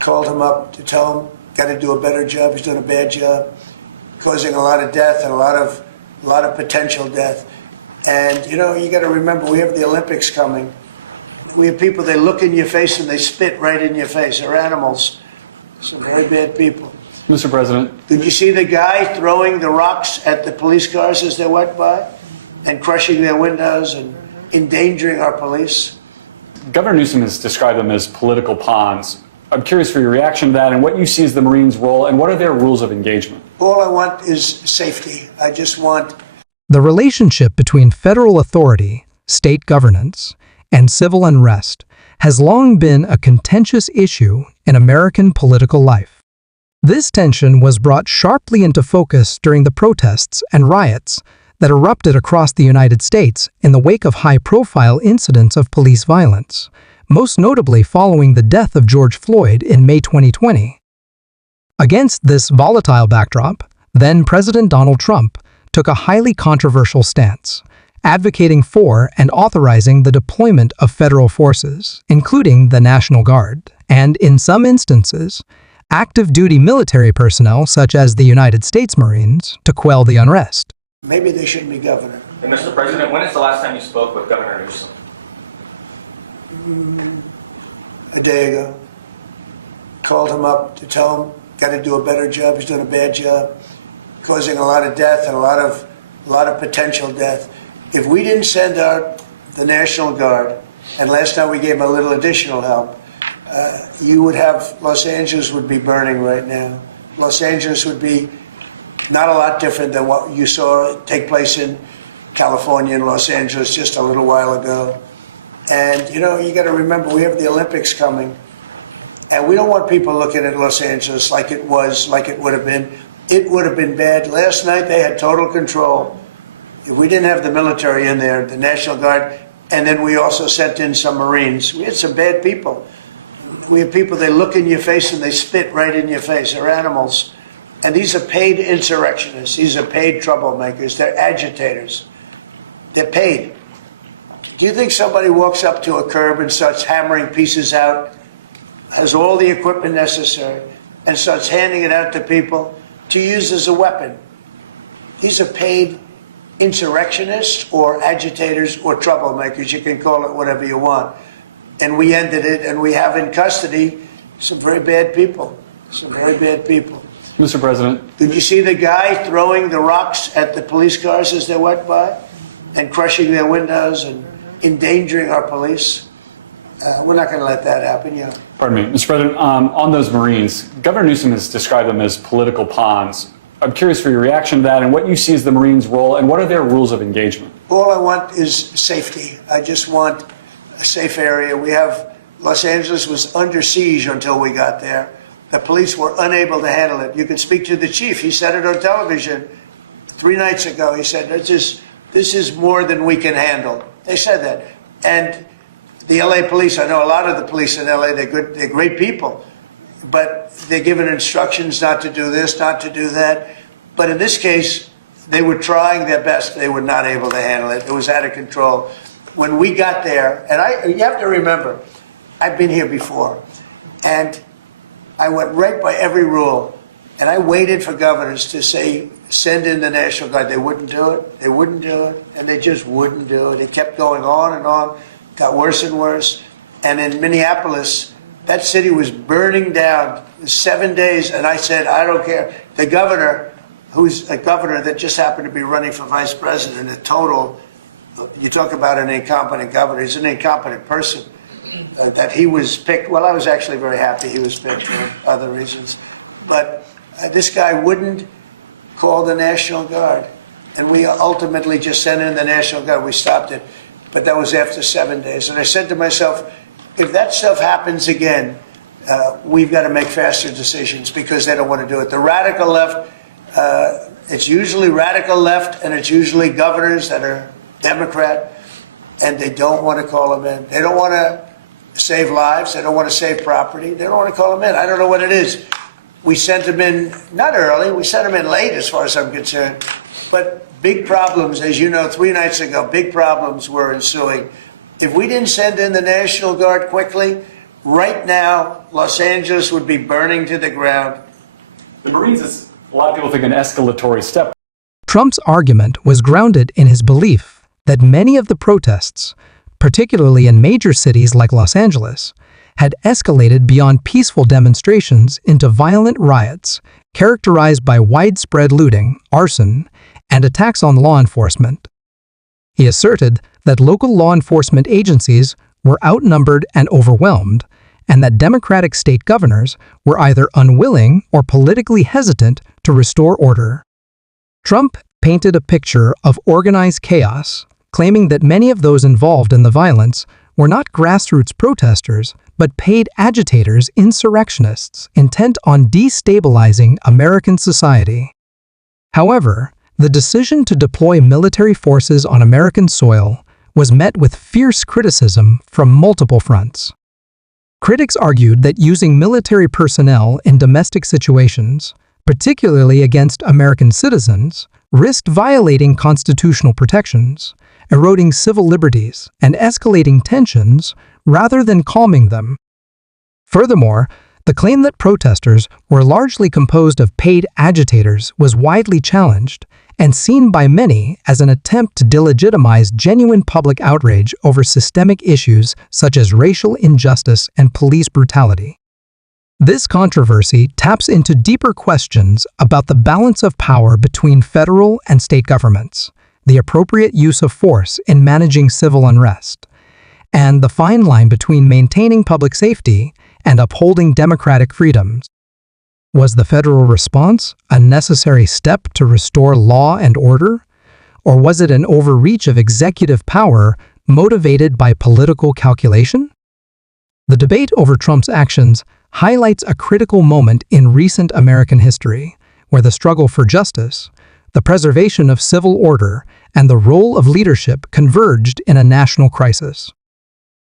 called him up to tell him, got to do a better job. He's doing a bad job, causing a lot of death and a lot of potential death. And, you know, you got to remember, we have the Olympics coming. We have people, they look in your face and they spit right in your face. They're animals. Some very bad people. Mr. President. Did you see the guy throwing the rocks at the police cars as they went by and crushing their windows and endangering our police? Governor Newsom has described them as political pawns. I'm curious for your reaction to that and what you see as the Marines' role and what are their rules of engagement? All I want is safety. I just want... The relationship between federal authority, state governance, and civil unrest has long been a contentious issue in American political life. This tension was brought sharply into focus during the protests and riots that erupted across the United States in the wake of high-profile incidents of police violence, most notably following the death of George Floyd in May 2020. Against this volatile backdrop, then-President Donald Trump took a highly controversial stance, advocating for and authorizing the deployment of federal forces, including the National Guard, and, in some instances, active-duty military personnel such as the United States Marines to quell the unrest. Maybe they shouldn't be governor. And Mr. President, when is the last time you spoke with Governor Newsom? A day ago. Called him up to tell him, got to do a better job. He's doing a bad job, causing a lot of death and a lot of potential death. If we didn't send out the National Guard, and last night we gave him a little additional help, you would have, Los Angeles would be burning right now. Los Angeles would be not a lot different than what you saw take place in California and Los Angeles just a little while ago. And, you know, you got to remember, we have the Olympics coming. And we don't want people looking at Los Angeles like it was, like it would have been. It would have been bad. Last night they had total control. If we didn't have the military in there, the National Guard, and then we also sent in some Marines, we had some bad people. We have people, they look in your face and they spit right in your face. They're animals. And these are paid insurrectionists. These are paid troublemakers. They're agitators. They're paid. Do you think somebody walks up to a curb and starts hammering pieces out, has all the equipment necessary, and starts handing it out to people to use as a weapon? These are paid insurrectionists or agitators or troublemakers. You can call it whatever you want. And we ended it, and we have in custody some very bad people. Some very bad people. Mr. President. Did you see the guy throwing the rocks at the police cars as they went by and crushing their windows and endangering our police? We're not going to let that happen, yeah. Pardon me. Mr. President, on those Marines, Governor Newsom has described them as political pawns. I'm curious for your reaction to that and what you see as the Marines' role and what are their rules of engagement? All I want is safety. I just want a safe area. We have, Los Angeles was under siege until we got there. The police were unable to handle it. You can speak to the chief. He said it on television 3 nights ago. He said, this is more than we can handle. They said that. And the LA police, I know a lot of the police in LA, they're great people, but they're given instructions not to do this, not to do that. But in this case, they were trying their best. They were not able to handle it. It was out of control. When we got there, and you have to remember, I've been here before, and I went right by every rule, and I waited for governors to say, send in the National Guard. They wouldn't do it. They wouldn't do it, and they just wouldn't do it. It kept going on and on, got worse and worse. And in Minneapolis, that city was burning down 7 days, and I said, I don't care. The governor, who's a governor that just happened to be running for vice president, a total, you talk about an incompetent governor, he's an incompetent person. That he was picked, well, I was actually very happy he was picked for other reasons. But this guy wouldn't call the National Guard. And we ultimately just sent in the National Guard. We stopped it. But that was after 7 days. And I said to myself, if that stuff happens again, we've got to make faster decisions because they don't want to do it. The radical left, it's usually radical left, and it's usually governors that are Democrat, and they don't want to call them in. They don't want to save lives. They don't want to save property. They don't want to call them in. I don't know what it is. We sent them in, not early, we sent them in late as far as I'm concerned. But big problems, as you know, 3 nights ago, big problems were ensuing. If we didn't send in the National Guard quickly, Right now, Los Angeles would be burning to the ground. The Marines is, a lot of people think, an escalatory step. Trump's argument was grounded in his belief that many of the protests, particularly in major cities like Los Angeles, had escalated beyond peaceful demonstrations into violent riots characterized by widespread looting, arson, and attacks on law enforcement. He asserted that local law enforcement agencies were outnumbered and overwhelmed, and that Democratic state governors were either unwilling or politically hesitant to restore order. Trump painted a picture of organized chaos, claiming that many of those involved in the violence were not grassroots protesters, but paid agitators, insurrectionists intent on destabilizing American society. However, the decision to deploy military forces on American soil was met with fierce criticism from multiple fronts. Critics argued that using military personnel in domestic situations, particularly against American citizens, risked violating constitutional protections, eroding civil liberties, and escalating tensions rather than calming them. Furthermore, the claim that protesters were largely composed of paid agitators was widely challenged and seen by many as an attempt to delegitimize genuine public outrage over systemic issues such as racial injustice and police brutality. This controversy taps into deeper questions about the balance of power between federal and state governments, the appropriate use of force in managing civil unrest, and the fine line between maintaining public safety and upholding democratic freedoms. Was the federal response a necessary step to restore law and order, or was it an overreach of executive power motivated by political calculation? The debate over Trump's actions highlights a critical moment in recent American history, where the struggle for justice, the preservation of civil order, and the role of leadership converged in a national crisis.